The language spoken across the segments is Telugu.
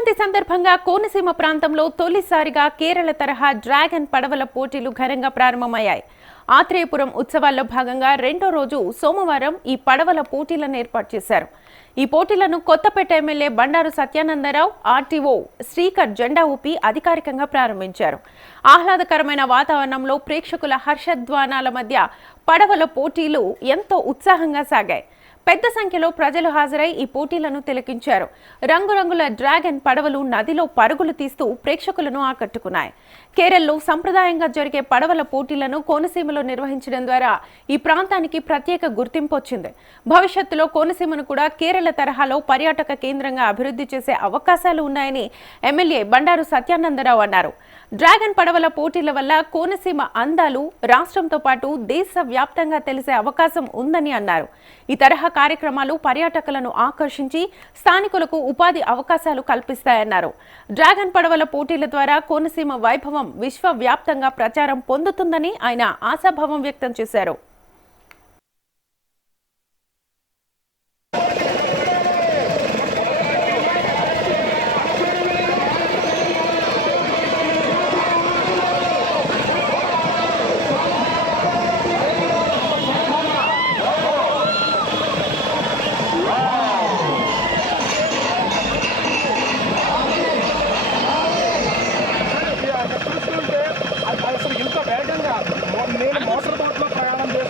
సంక్రాంతి సందర్భంగా కోనసీమ ప్రాంతంలో తొలిసారిగా కేరళ తరహా డ్రాగన్ పడవల పోటీలు ఘనంగా ప్రారంభమయ్యాయి. ఆత్రేయపురం ఉత్సవాల్లో భాగంగా రెండో రోజు సోమవారం ఈ పడవల పోటీలను ఏర్పాటు చేశారు. ఈ పోటీలను కొత్తపేట ఎమ్మెల్యే బండారు సత్యానందరావు, ఆర్టీఓ శ్రీకర్ జెండా ఊపి అధికారికంగా ప్రారంభించారు. ఆహ్లాదకరమైన వాతావరణంలో ప్రేక్షకుల హర్షధ్వానాల మధ్య పడవల పోటీలు ఎంతో ఉత్సాహంగా సాగాయి. పెద్ద సంఖ్యలో ప్రజలు హాజరై ఈ పోటీలను తిలకించారు. రంగురంగుల డ్రాగన్ పడవలు నదిలో పరుగులు తీస్తూ ప్రేక్షకులను ఆకట్టుకున్నాయి. కేరళలో సంప్రదాయంగా జరిగే పడవల పోటీలను కోనసీమలో నిర్వహించడం ద్వారా ఈ ప్రాంతానికి ప్రత్యేక గుర్తింపు వచ్చింది. భవిష్యత్తులో కోనసీమను కూడా కేరళ తరహాలో పర్యాటక కేంద్రంగా అభివృద్ధి చేసే అవకాశాలు ఉన్నాయని ఎమ్మెల్యే బండారు సత్యానందరావు అన్నారు. డ్రాగన్ పడవల పోటీల వల్ల కోనసీమ అందాలు రాష్ట్రంతో పాటు దేశవ్యాప్తంగా తెలిసే అవకాశం ఉందని అన్నారు. ఈ తరహా కార్యక్రమాలు పర్యాటకులను ఆకర్షించి స్థానికులకు ఉపాధి అవకాశాలు కల్పిస్తాయన్నారు. డ్రాగన్ పడవల పోటీల ద్వారా కోనసీమ వైభవం విశ్వవ్యాప్తంగా ప్రచారం పొందుతుందని ఆయన ఆశాభావం వ్యక్తం చేశారు. అసలు ఇంత వేగంగా నేను మోటార్ బోట్లో ప్రయాణం చేసి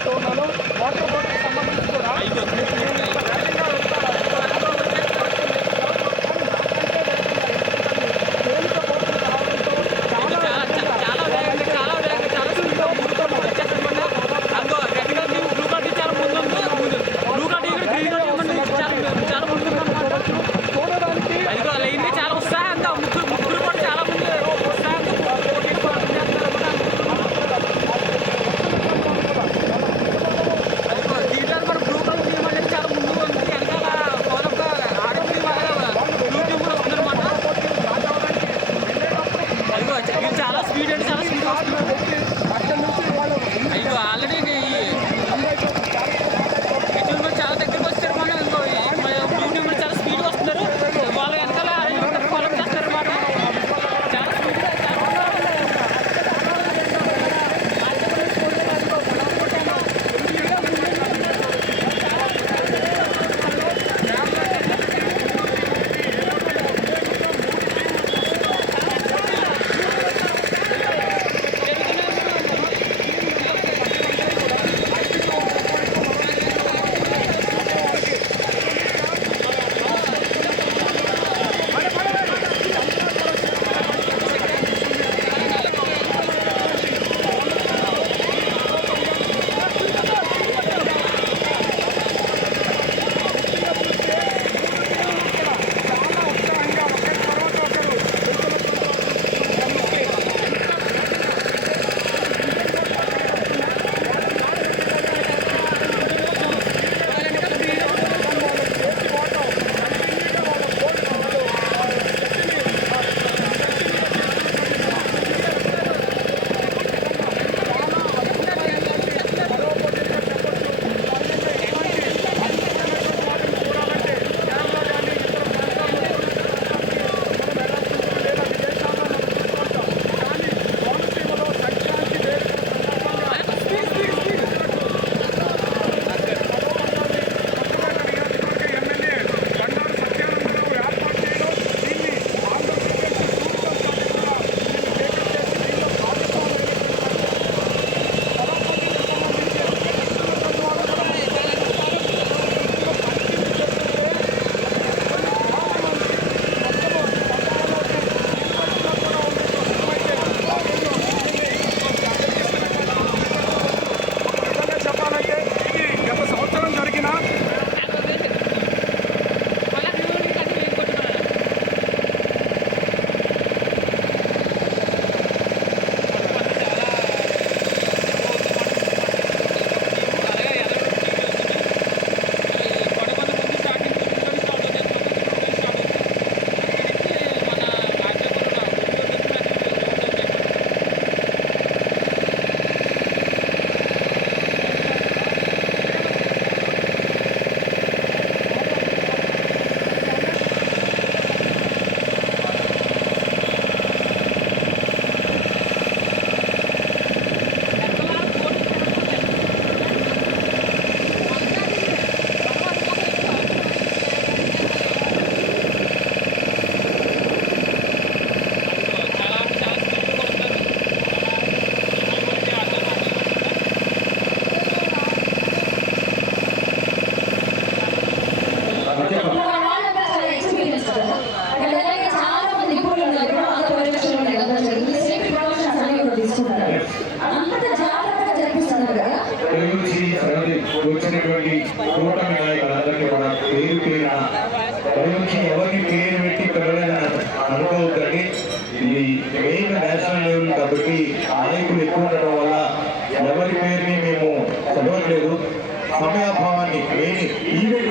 గురించి ఎవరిని పేరు పెట్టి పిల్లలని అనుకోవద్దండి. ఇది మెయిన్ నేషనల్ లెవెల్ కాబట్టి నాయకులు ఎక్కువ ఉండడం వల్ల ఎవరి పేరుని మేము చదవట్లేదు. సమయాభావాన్ని మెయిన్ ఈవెంట్